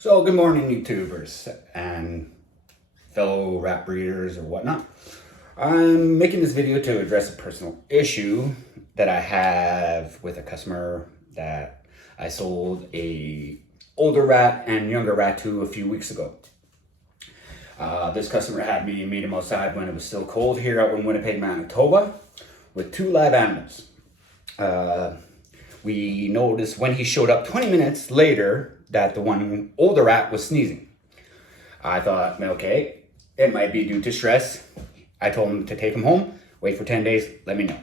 So good morning, YouTubers and fellow rat breeders or whatnot. I'm making this video to address a personal issue that I have with a customer that I sold a older rat and younger rat to a few weeks ago. This customer had me meet him outside when it was still cold here out in Winnipeg, Manitoba, with two live animals. We noticed when he showed up 20 minutes later that the one older rat was sneezing. I thought, okay, it might be due to stress. I told him to take him home, wait for 10 days, let me know.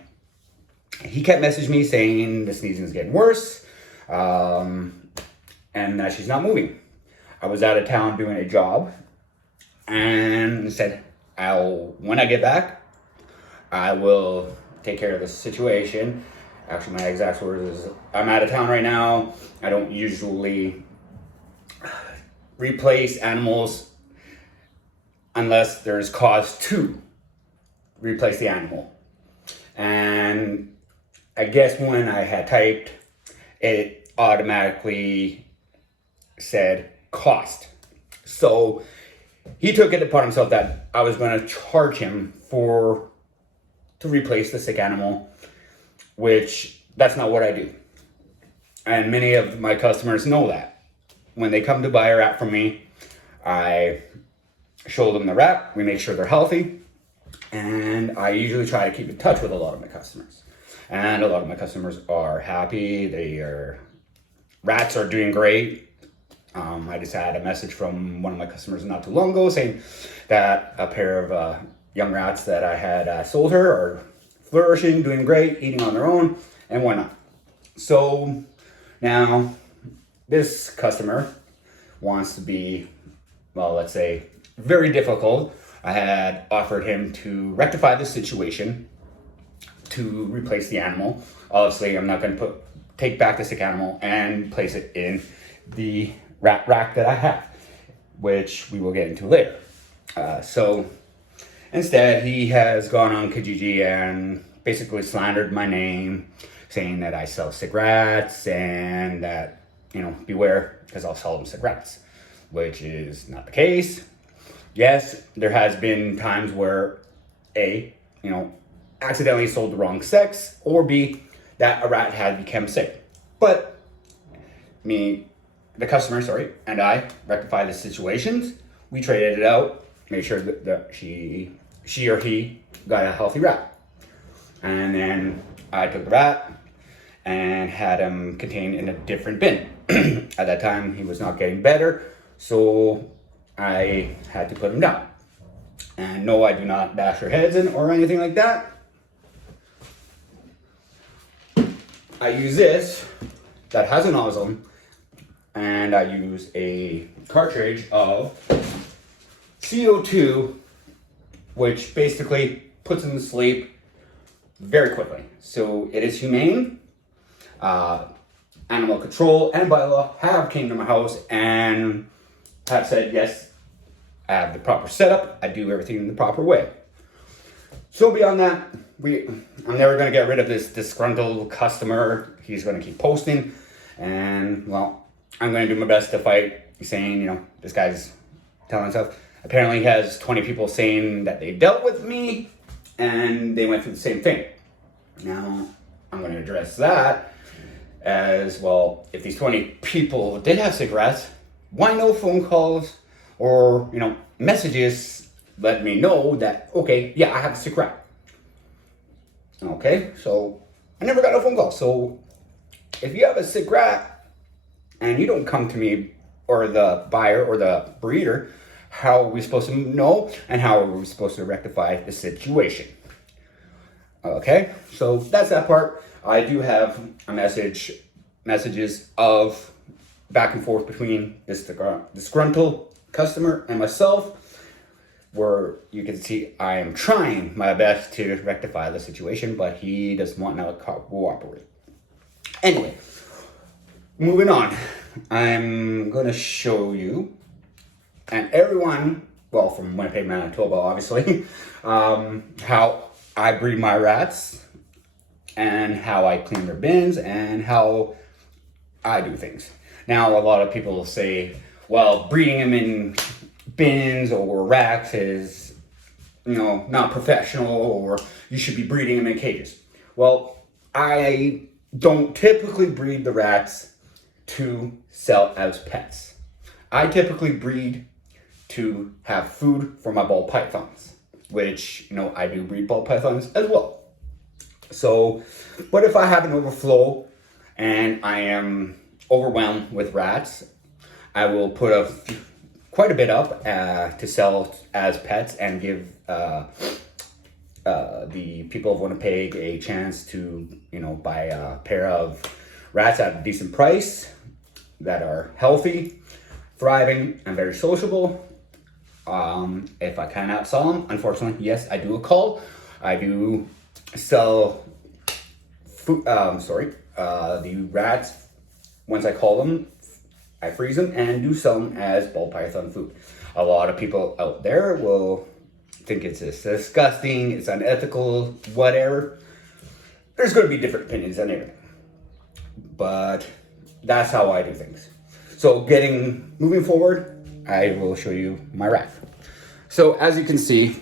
He kept messaging me saying the sneezing is getting worse and that she's not moving. I was out of town doing a job and said, when I get back, I will take care of this situation. Actually, my exact words is, I'm out of town right now. I don't usually replace animals unless there's cause to replace the animal. And I guess when I had typed, it automatically said cost. So he took it upon himself that I was going to charge him to replace the sick animal, which that's not what I do. And many of my customers know that. When they come to buy a rat from me, I show them the rat, we make sure they're healthy, and I usually try to keep in touch with a lot of my customers. And a lot of my customers are happy, rats are doing great. I just had a message from one of my customers not too long ago saying that a pair of young rats that I had sold her are flourishing, doing great, eating on their own, and whatnot. So now this customer wants to be, well, let's say, very difficult. I had offered him to rectify the situation, to replace the animal. Obviously, I'm not going to take back the sick animal and place it in the rat rack that I have, which we will get into later. So instead, he has gone on Kijiji and basically slandered my name, saying that I sell sick rats and that, beware, because I'll sell them sick rats, which is not the case. Yes, there has been times where accidentally sold the wrong sex, or B, that a rat had become sick. But the customer, and I rectified the situations. We traded it out, made sure that she or he got a healthy rat. And then I took the rat and had him contained in a different bin. At that time, he was not getting better, so I had to put him down. And no, I do not bash your heads in or anything like that. I use this that has a nozzle, and I use a cartridge of CO2, which basically puts him to sleep very quickly. So it is humane. Animal control and bylaw have came to my house and have said, yes, I have the proper setup. I do everything in the proper way. So beyond that, I'm never going to get rid of this disgruntled customer. He's going to keep posting. And, well, I'm going to do my best to fight, saying, this guy's telling himself. Apparently he has 20 people saying that they dealt with me and they went through the same thing. Now, I'm going to address that as well. If these 20 people did have sick rats, why no phone calls or, messages let me know that, okay, yeah, I have a sick rat. Okay, so I never got a phone call. So if you have a sick rat and you don't come to me or the buyer or the breeder, how are we supposed to know and how are we supposed to rectify the situation? Okay, so that's that part. I do have a messages of back and forth between this disgruntled customer and myself, where you can see I am trying my best to rectify the situation, but he doesn't want to cooperate. Anyway, moving on, I'm going to show you, and everyone, well, from Winnipeg, Manitoba, obviously, how I breed my rats and how I clean their bins and how I do things. Now, a lot of people say, well, breeding them in bins or racks is, not professional, or you should be breeding them in cages. Well, I don't typically breed the rats to sell as pets. I typically breed to have food for my ball pythons, which, I do breed ball pythons as well. So, but if I have an overflow and I am overwhelmed with rats, I will put quite a bit up to sell as pets and give the people of Winnipeg a chance to, buy a pair of rats at a decent price that are healthy, thriving, and very sociable. If I cannot sell them, unfortunately, yes, I do a call. I do sell food, the rats. Once I call them, I freeze them and do sell them as ball python food. A lot of people out there will think it's disgusting, it's unethical, whatever. There's going to be different opinions on everything, but that's how I do things. So moving forward, I will show you my rack. So as you can see,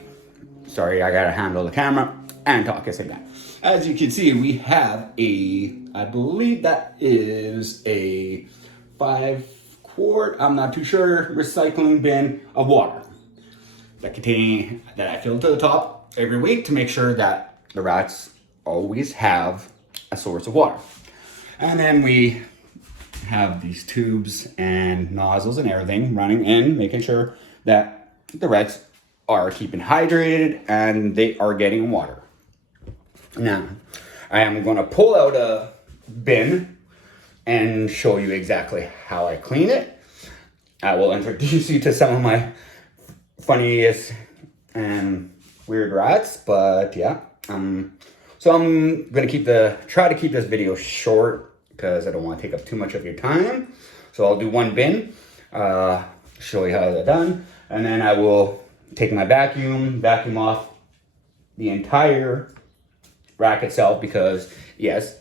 sorry, I gotta handle the camera and talk at the same time. As you can see, we have I believe that is a 5-quart, I'm not too sure, recycling bin of water that I fill to the top every week to make sure that the rats always have a source of water. And then we have these tubes and nozzles and everything running in, making sure that the rats are keeping hydrated and they are getting water. Now, I am going to pull out a bin and show you exactly how I clean it. I will introduce you to some of my funniest and weird rats, but yeah. So I'm going to try to keep this video short because I don't want to take up too much of your time. So I'll do one bin, show you how they're done, and then I will take my vacuum off the entire rack itself, because yes,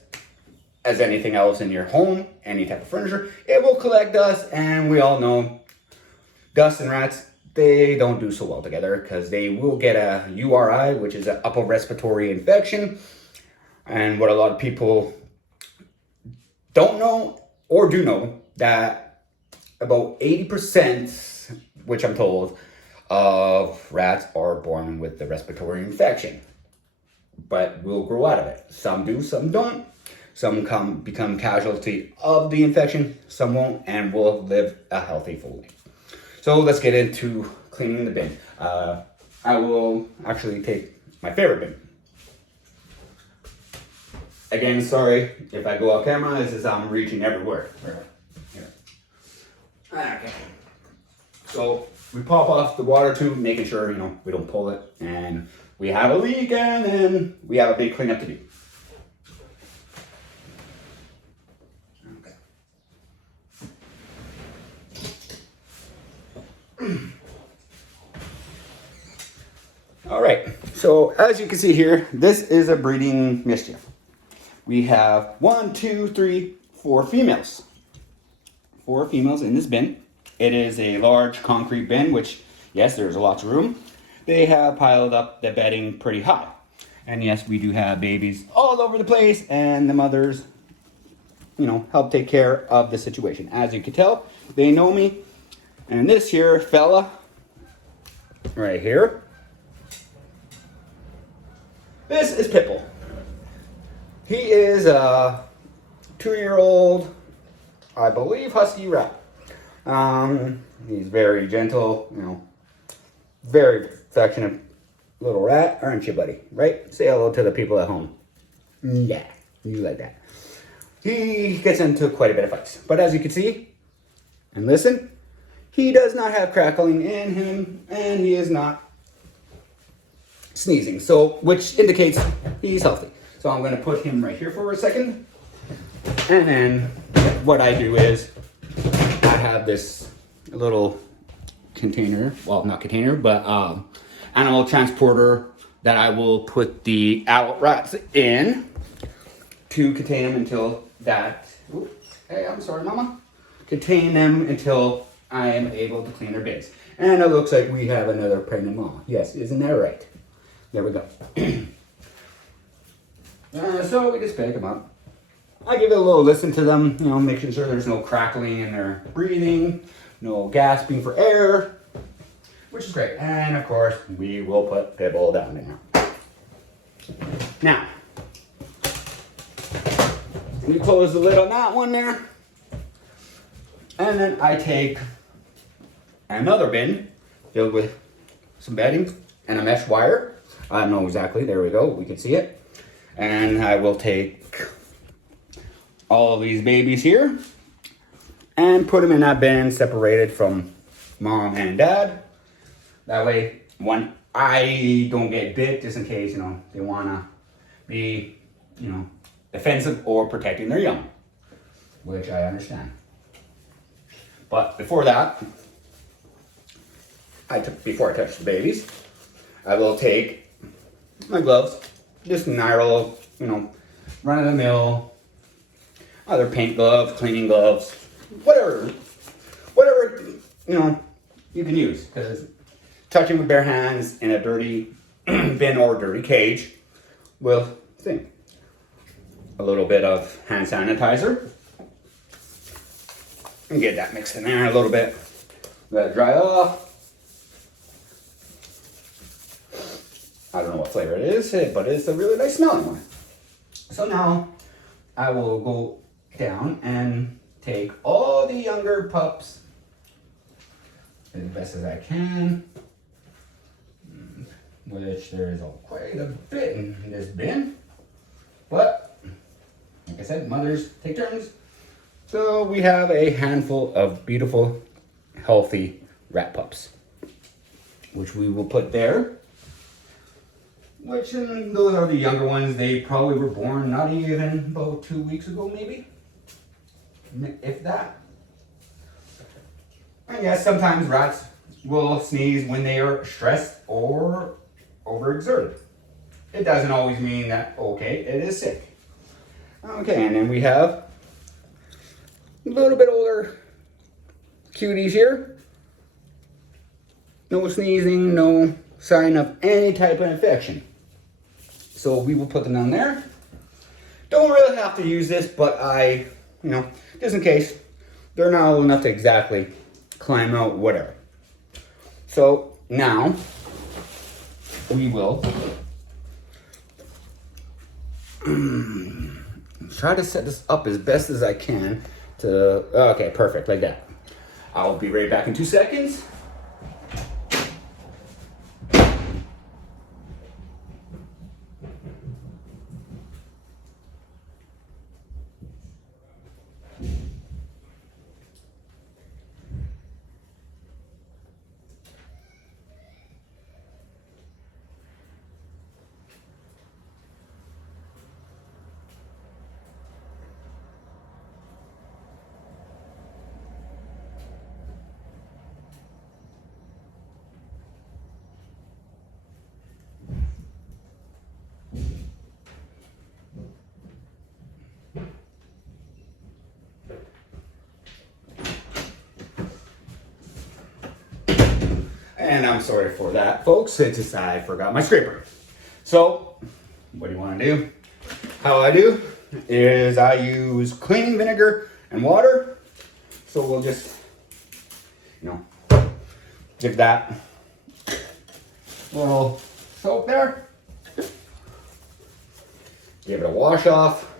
as anything else in your home, any type of furniture, it will collect dust, and we all know dust and rats, they don't do so well together because they will get a URI, which is an upper respiratory infection. And what a lot of people don't know or do know, that about 80%, which I'm told, of rats are born with the respiratory infection, but will grow out of it. Some do, some don't. Some become casualty of the infection, some won't, and will live a healthy full life. So let's get into cleaning the bin. I will actually take my favorite bin. Again, sorry if I go off camera, this is I'm reaching everywhere. Here. Okay. So we pop off the water tube, making sure, we don't pull it, and we have a leak, and then we have a big cleanup to do. All right, so as you can see here, this is a breeding mischief. We have 1, 2, 3, 4 females. 4 females in this bin. It is a large concrete bin, which, yes, there's lots of room. They have piled up the bedding pretty high. And yes, we do have babies all over the place, and the mothers, help take care of the situation. As you can tell, they know me. And this here fella, right here, this is Pipple. He is a 2-year-old, I believe, husky rat. He's very gentle, very affectionate little rat, aren't you, buddy? Right? Say hello to the people at home. Yeah, you like that. He gets into quite a bit of fights, but as you can see and listen, he does not have crackling in him, and he is not sneezing, which indicates he's healthy. So I'm going to put him right here for a second, and then what I do is I have this little container, well, not container, but animal transporter that I will put the adult rats in to contain them until that. Hey, I'm sorry, Mama. Contain them until I am able to clean their bins. And it looks like we have another pregnant mom. Yes, isn't that right? There we go. So we just pick them up. I give it a little listen to them, you know, making sure there's no crackling in their breathing, no gasping for air, which is great. And of course, we will put Pitbull down there. Now, we close the lid on that one there. And then I take another bin filled with some bedding and a mesh wire. I don't know exactly, there we go, we can see it. And I will take all of these babies here and put them in that bin separated from mom and dad. That way, when I don't get bit, just in case, you know, they wanna be, you know, defensive or protecting their young, which I understand. But before that, before I touch the babies, I will take my gloves, just narrow, you know, run of the mill, other paint gloves, cleaning gloves, whatever, you know, you can use. Because touching with bare hands in a dirty bin or dirty cage will sting. A little bit of hand sanitizer. And get that mixed in there a little bit. Let it dry off. I don't know what flavor it is, but it's a really nice smelling one. So now I will go down and take all the younger pups as best as I can, which there is quite a bit in this bin. But like I said, mothers take turns. So we have a handful of beautiful, healthy rat pups, which we will put there. Which, those are the younger ones. They probably were born not even about 2 weeks ago, maybe, if that. And yes, sometimes rats will sneeze when they are stressed or overexerted. It doesn't always mean that, okay, it is sick. Okay, and then we have a little bit older cuties here. No sneezing, no sign of any type of infection. So we will put them down there. Don't really have to use this, but I, you know, just in case, they're not old enough to exactly climb out, whatever. So now we will try to set this up as best as I can to, okay, perfect, like that. I'll be right back in 2 seconds. And I'm sorry for that, folks. It's just I forgot my scraper. So, what do you want to do? How I do is I use cleaning vinegar and water. So we'll just, you know, give that little soap there. Give it a wash off.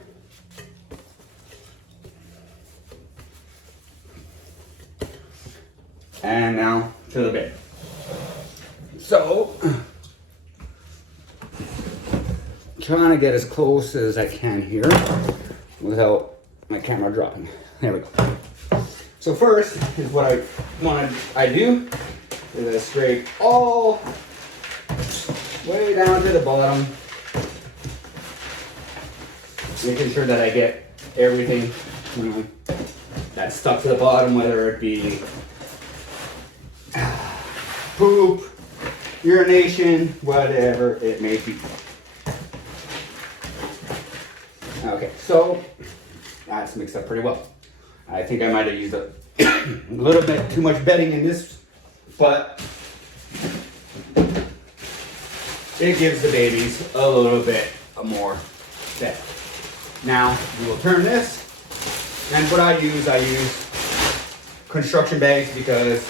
And now to the bed. So, trying to get as close as I can here without my camera dropping. There we go. So first is what I do is I scrape all way down to the bottom, making sure that I get everything, you know, that's stuck to the bottom, whether it be poop, urination, whatever it may be. Okay, so that's mixed up pretty well. I think I might have used A little bit too much bedding in this, but it gives the babies a little bit more bed. Now we will turn this, and what I use construction bags because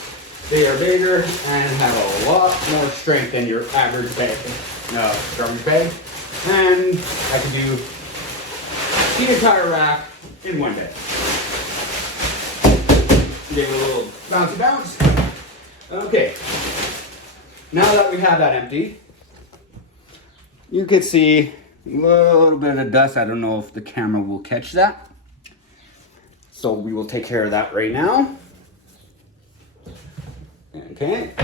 they are bigger and have a lot more strength than your average bag. Garbage bag, and I can do the entire rack in one day. Give it a little bouncy bounce. Okay, now that we have that empty, you can see a little bit of dust. I don't know if the camera will catch that. So we will take care of that right now. Okay.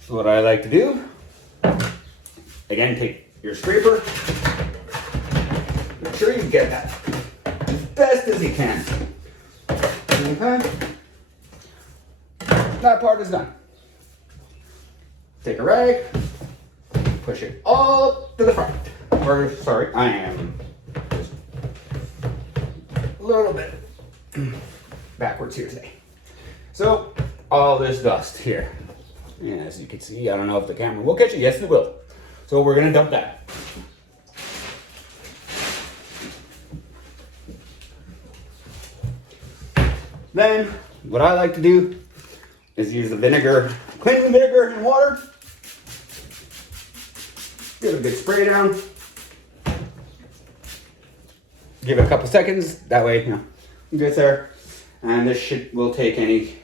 So what I like to do, again, take your scraper. Make sure you get that as best as you can. Okay. That part is done. Take a rag, push it all up to the front. Or, sorry, I am just a little bit backwards here today. So, all this dust here. And as you can see, I don't know if the camera will catch it. Yes, it will. So we're gonna dump that. Then, what I like to do is use the vinegar, cleaning vinegar and water. Give it a big spray down. Give it a couple seconds. That way, it gets there. And this will take any,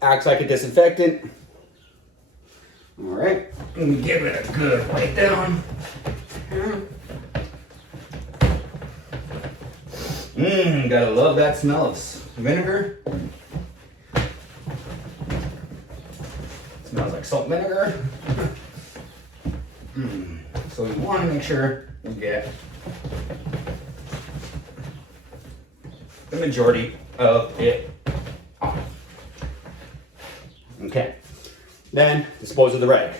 acts like a disinfectant. All right, and give it a good wipe down. Gotta love that smell of vinegar. Smells like salt vinegar. So we want to make sure we get the majority of it off. Okay. Then dispose of the rag.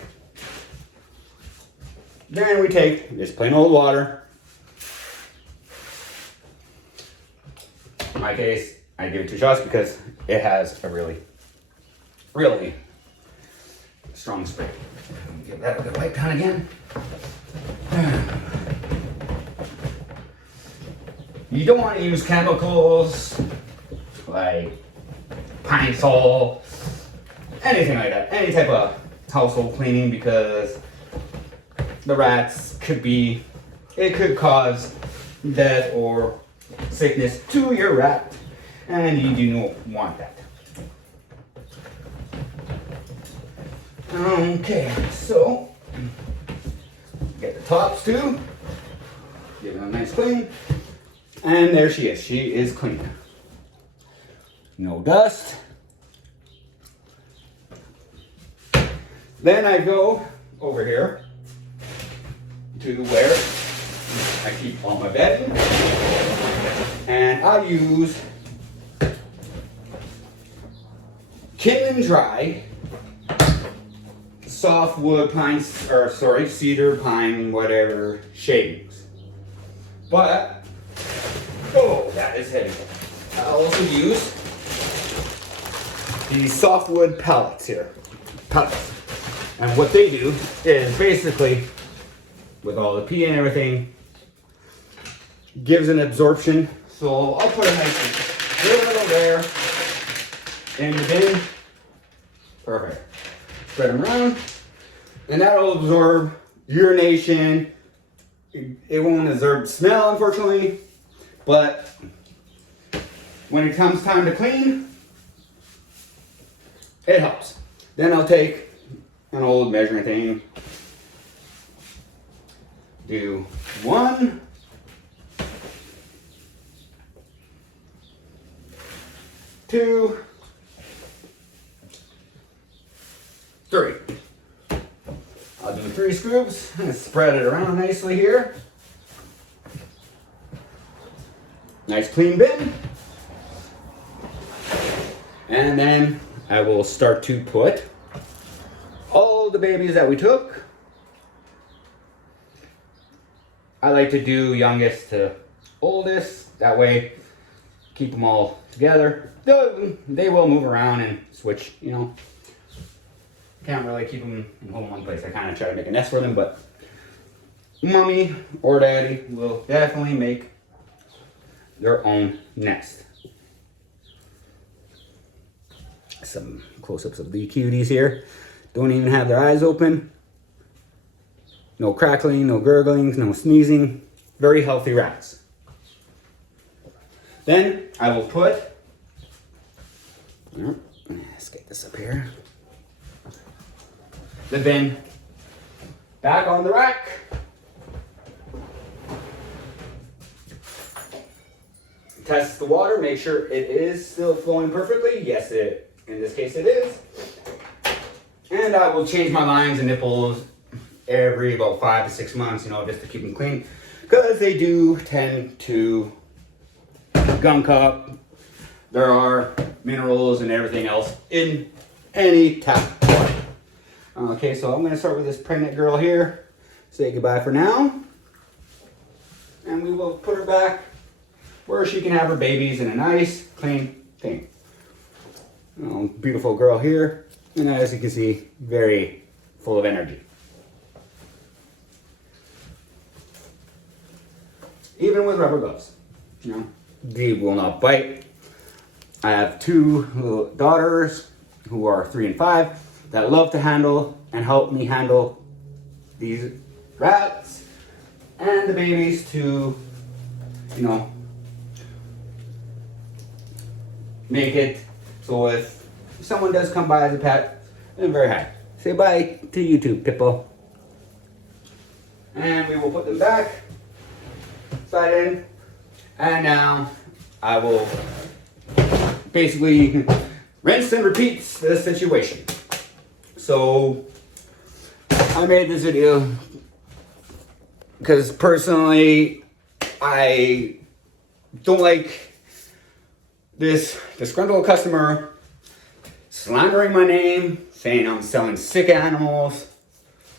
Then we take just plain old water. In my case, I give it 2 shots because it has a really, really strong spray. Give that a good wipe down again. You don't want to use chemicals like Pine Sol, anything like that, any type of household cleaning, because the rats it could cause death or sickness to your rat, and you do not want that. Okay, so get the tops too, give it a nice clean, and there she is. She is clean. No dust. Then I go over here to where I keep all my bedding, and I use Kinlan Dry softwood pine, cedar, pine, whatever shavings. But, that is heavy. I also use these softwood pellets here. Pellets. And what they do is basically, with all the pee and everything, gives an absorption. So I'll put a nice little there in the bin. Perfect. Spread them around, and that'll absorb urination. It won't absorb smell, unfortunately, but when it comes time to clean, it helps. Then I'll take an old measuring thing, do 1, 2, 3. I'll do 3 scoops and spread it around nicely here. Nice clean bin. And then I will start to put all the babies that we took. I like to do youngest to oldest. That way, keep them all together. They will move around and switch, you know. Can't really keep them in one place. I kind of try to make a nest for them, but mommy or daddy will definitely make their own nest. Some close-ups of the cuties here. Don't even have their eyes open. No crackling, no gurglings, no sneezing. Very healthy rats. Then I will put, let's get this up here. The bin back on the rack. Test the water, make sure it is still flowing perfectly. Yes, in this case it is. And I will change my lines and nipples every about 5 to 6 months, you know, just to keep them clean. Because they do tend to gunk up. There are minerals and everything else in any tap water. Okay, so I'm going to start with this pregnant girl here. Say goodbye for now. And we will put her back where she can have her babies in a nice, clean thing. Oh, beautiful girl here. And as you can see, very full of energy. Even with rubber gloves, you know, they will not bite. I have 2 little daughters who are 3 and 5 that love to handle and help me handle these rats and the babies to, you know, make it so if someone does come by as a pet, I'm very happy. Say bye to you too, Pippo. And we will put them back, slide in, and now I will basically rinse and repeat the situation. So I made this video because personally I don't like this disgruntled customer slandering my name, saying I'm selling sick animals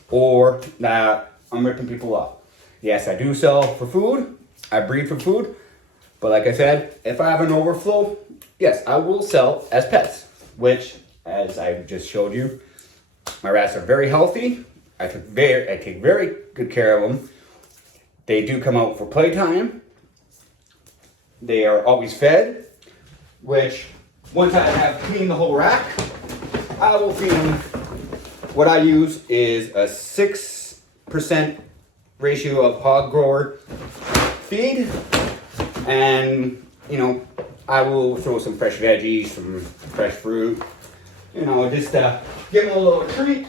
or that I'm ripping people off. Yes, I do sell for food. I breed for food. But like I said, if I have an overflow, yes, I will sell as pets, which, as I just showed you, my rats are very healthy. I take very good care of them. They do come out for playtime. They are always fed, which once I have cleaned the whole rack, I will feed them. What I use is a 6% ratio of hog grower feed, and you know, I will throw some fresh veggies, some fresh fruit, you know, just to give them a little treat.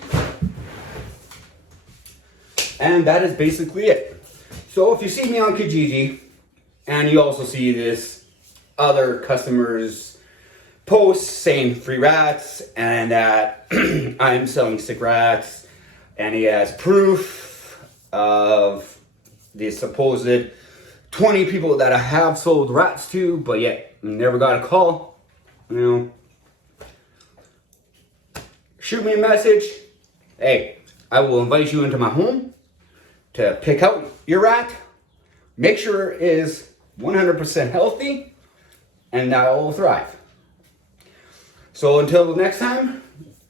And that is basically it. So if you see me on Kijiji and you also see this other customer's posts saying free rats and that I'm selling sick rats, and he has proof of the supposed 20 people that I have sold rats to, but yet never got a call, you know, shoot me a message. Hey, I will invite you into my home to pick out your rat, make sure it is 100% healthy, and that will thrive. So until next time,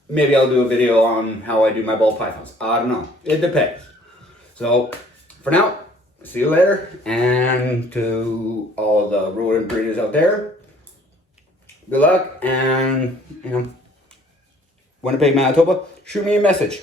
maybe I'll do a video on how I do my ball pythons. I don't know, it depends. So for now, see you later, and to all the rodent breeders out there, good luck, and you know, Winnipeg, Manitoba, shoot me a message.